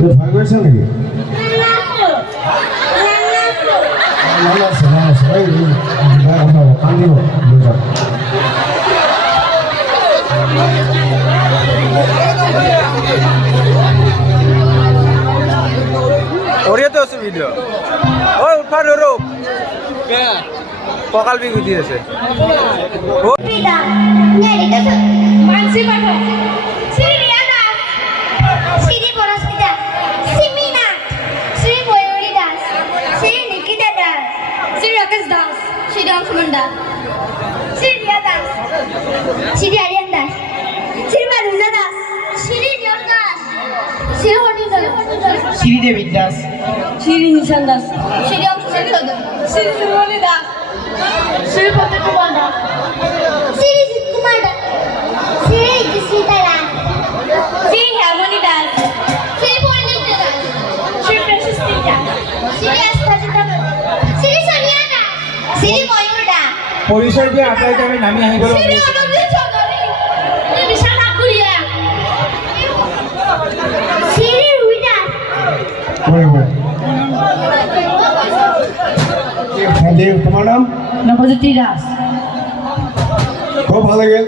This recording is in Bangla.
তোর ভাই বলছে নাকি কান্দিব ওরিয়াতে আছে ভিডিও ওই উঠা ধরো ককাল বি গুটি আছে মানসি পাঠক শ্রী রিয়া দাস শ্রী পরস্মিতা সিমিনা শ্রী ময়ূরী দাস শ্রী নিকিতা দাস শ্রী রাকেশ দাস শ্রী অংশমান দাস শ্রী রিয়া দাস শ্রী আরিয়ান দাস শ্রী মারুজা দাস শ্রী নিয়ন দাস শ্রী হরিদা শ্রী দেবী দাস শ্রী নিশান দাস শ্রী অংশমান দাস শ্রী সুমনি দাস শ্রী পদ্ম কুমার দাস শ্রী জিৎ কুমার দাস শ্রী কৃষ্ণিতা দাস শ্রী হেমনি দাস শ্রী পরিণীতা দাস শ্রী প্রশস্তিতা শ্রী আস্থাজিতা শ্রী সোনিয়া দাস শ্রী ময়ূর দাস পরিচয় দিয়ে আটাইতে আমি নামি আহিব শ্রী অনন্ত চৌধুরী শ্রী বিশাল ঠাকুরিয়া শ্রী রুই দাস তোমার নাম নবজ্যোতি দাস খুব ভালো লাগে